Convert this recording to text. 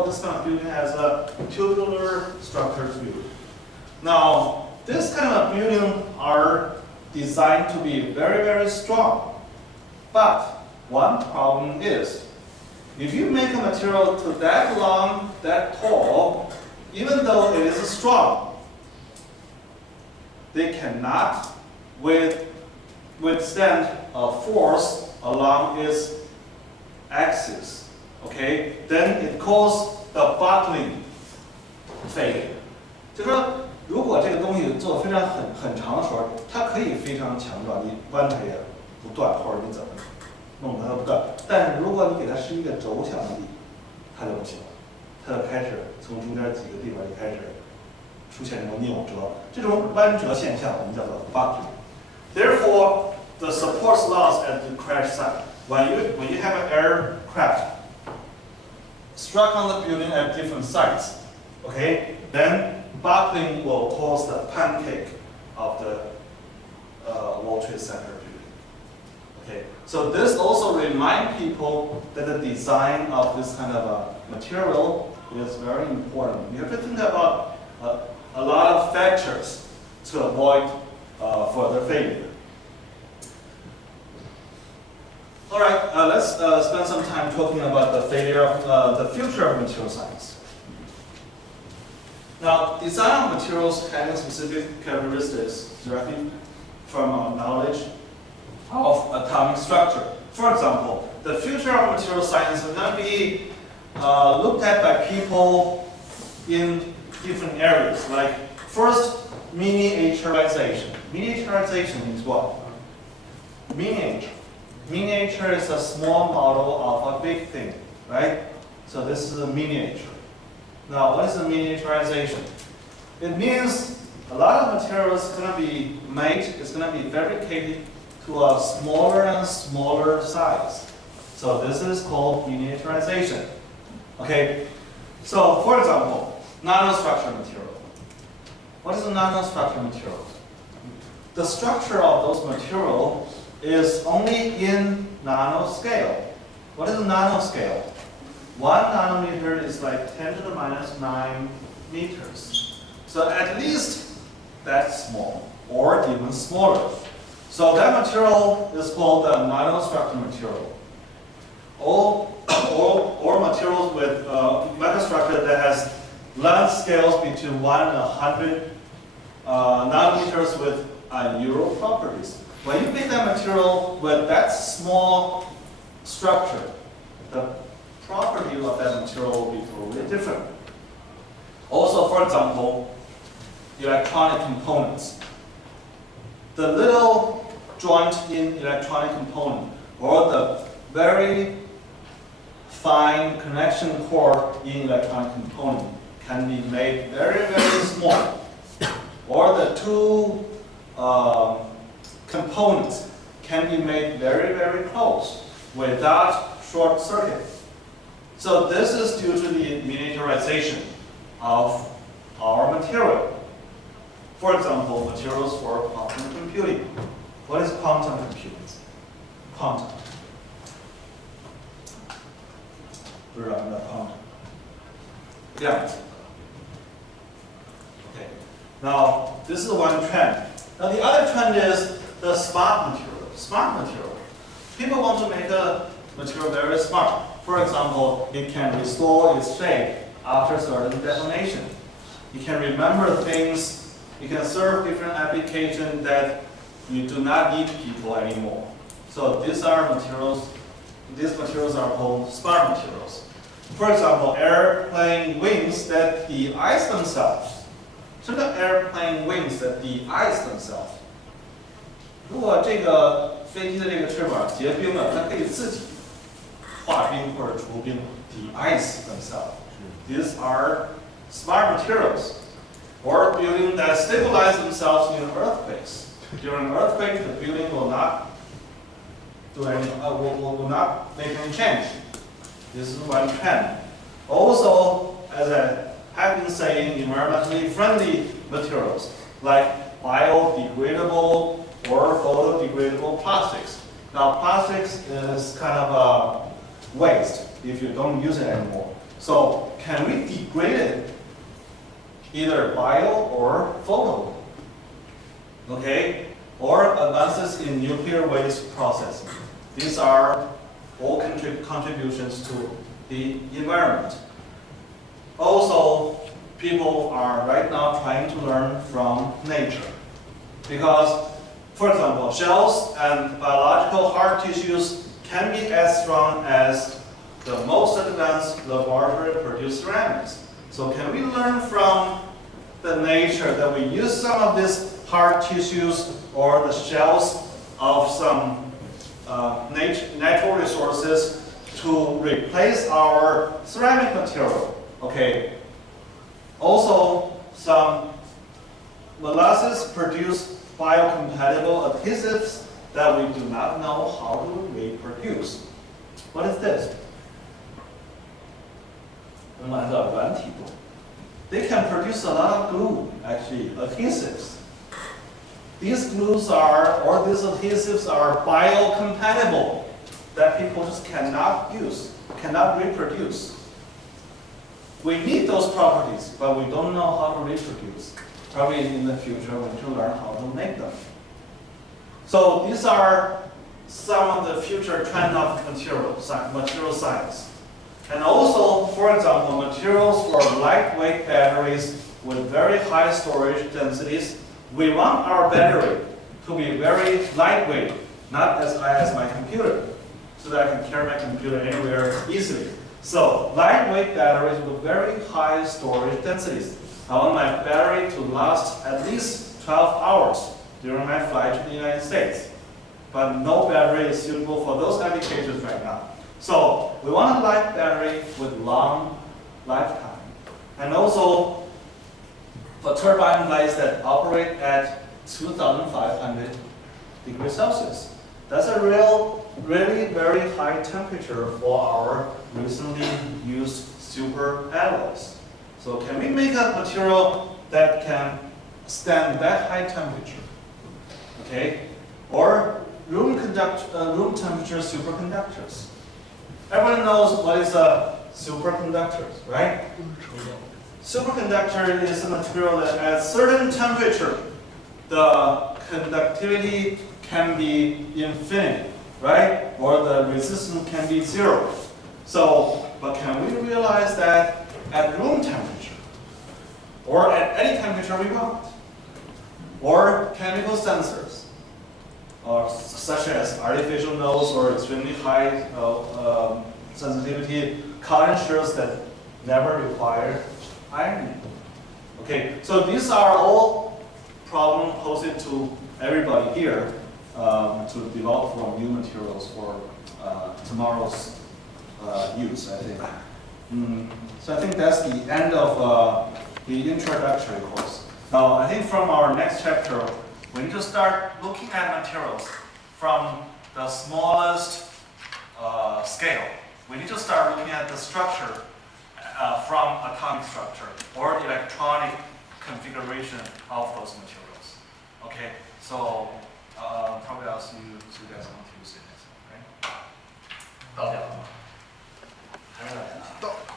call this kind of building as a tubular structures building. Now, this kind of building are designed to be very, very strong. But one problem is, if you make a material to that long, that tall, even though it is strong, they cannot withstand a force along its axis. Okay, then it causes the buckling failure. 就说如果这个东西做非常很长的时候，它可以非常强壮，你弯它也不断，或者你怎么弄它都不断。但是如果你给它是一个轴向的力，它就不行了，它就开始从中间几个地方就开始出现这种扭折，这种弯折现象我们叫做 buckling. Therefore, the support loss at the crash site. When you have an aircraft struck on the building at different sites, okay, then buckling will cause the pancake of the World Trade Center building. Okay, so this also reminds people that the design of this kind of a material is very important. You have to think about a lot of factors to avoid further failure. All right, let's spend some time talking about the failure of the future of material science. Now, design of materials having specific characteristics directly from our knowledge of atomic structure. For example, the future of material science is going to be looked at by people in different areas. Like, first, miniaturization. Miniaturization means what? Miniature. Miniature is a small model of a big thing, right? So this is a miniature. Now, what is a miniaturization? It means a lot of material is going to be made, it's going to be fabricated to a smaller and smaller size. So this is called miniaturization. Okay, so for example, nanostructure material. What is a nanostructure material? The structure of those materials is only in nanoscale. What is a nanoscale? 1 nanometer is like 10 to the minus 9 meters. So at least that's small, or even smaller. So that material is called the nanostructure material. Or materials with microstructure that has length scales between 1 and 100 nanometers with Euro properties. When you make that material with that small structure, the property of that material will be totally different. Also, for example, electronic components. The little joint in electronic component, or the very fine connection cord in electronic component can be made very, very small. Or the two components can be made very, very close without short circuit. So this is due to the miniaturization of our material. For example, materials for quantum computing. What is quantum computing? Quantum. Quantum. Yeah. Okay. Now, this is one trend. Now, the other trend is the smart material. Smart material. People want to make a material very smart. For example, it can restore its shape after certain detonation. You can remember things. You can serve different applications that you do not need people anymore. So these are materials. These materials are called smart materials. For example, airplane wings that de-ice themselves. So the airplane wings that de-ice themselves. 如果这个飞机的这个翅膀结冰了，它可以自己化冰或者除冰 de-ice themselves. These are smart materials. Or buildings that stabilize themselves in earthquakes. During an earthquake, the building will not will not make any change. This is one trend. Also, as I have been saying, environmentally friendly materials like biodegradable or photodegradable plastics. Now, plastics is kind of a waste if you don't use it anymore. So can we degrade it either bio or photo? Okay, or advances in nuclear waste processing. These are all contributions to the environment. Also, people are right now trying to learn from nature. Because, for example, shells and biological hard tissues can be as strong as the most advanced laboratory-produced ceramics. So can we learn from the nature that we use some of these hard tissues or the shells of some natural resources to replace our ceramic material? Okay. Also, some molasses produce biocompatible adhesives that we do not know how to reproduce. What is this? They can produce a lot of glue, actually, adhesives. These glues are, or these adhesives are biocompatible that people just cannot use, cannot reproduce. We need those properties, but we don't know how to reproduce. Probably in the future, we need to learn how to make them. So these are some of the future trend of material science. And also, for example, materials for lightweight batteries with very high storage densities. We want our battery to be very lightweight, not as high as my computer, so that I can carry my computer anywhere easily. So lightweight batteries with very high storage densities. I want my battery to last at least 12 hours during my flight to the United States. But no battery is suitable for those applications right now. So we want a light battery with long lifetime. And also for turbine blades that operate at 2,500 degrees Celsius. That's a really very high temperature for our recently used super alloys. So can we make a material that can stand that high temperature? Okay? Or room temperature superconductors. Everyone knows what is a superconductor, right? Superconductor is a material that at certain temperature, the conductivity can be infinite, right? Or the resistance can be zero. So, but can we realize that at room temperature, or at any temperature we want, or chemical sensors, such as artificial nose or extremely high sensitivity condensers that never require ironing. Okay, so these are all problems posed to everybody here to develop for new materials for tomorrow's use, I think. So I think that's the end of the introductory course. Now, I think from our next chapter, we need to start looking at materials from the smallest scale. We need to start looking at the structure from atomic structure or electronic configuration of those materials. Okay, so probably I'll see you guys on Tuesday next week, right? 到。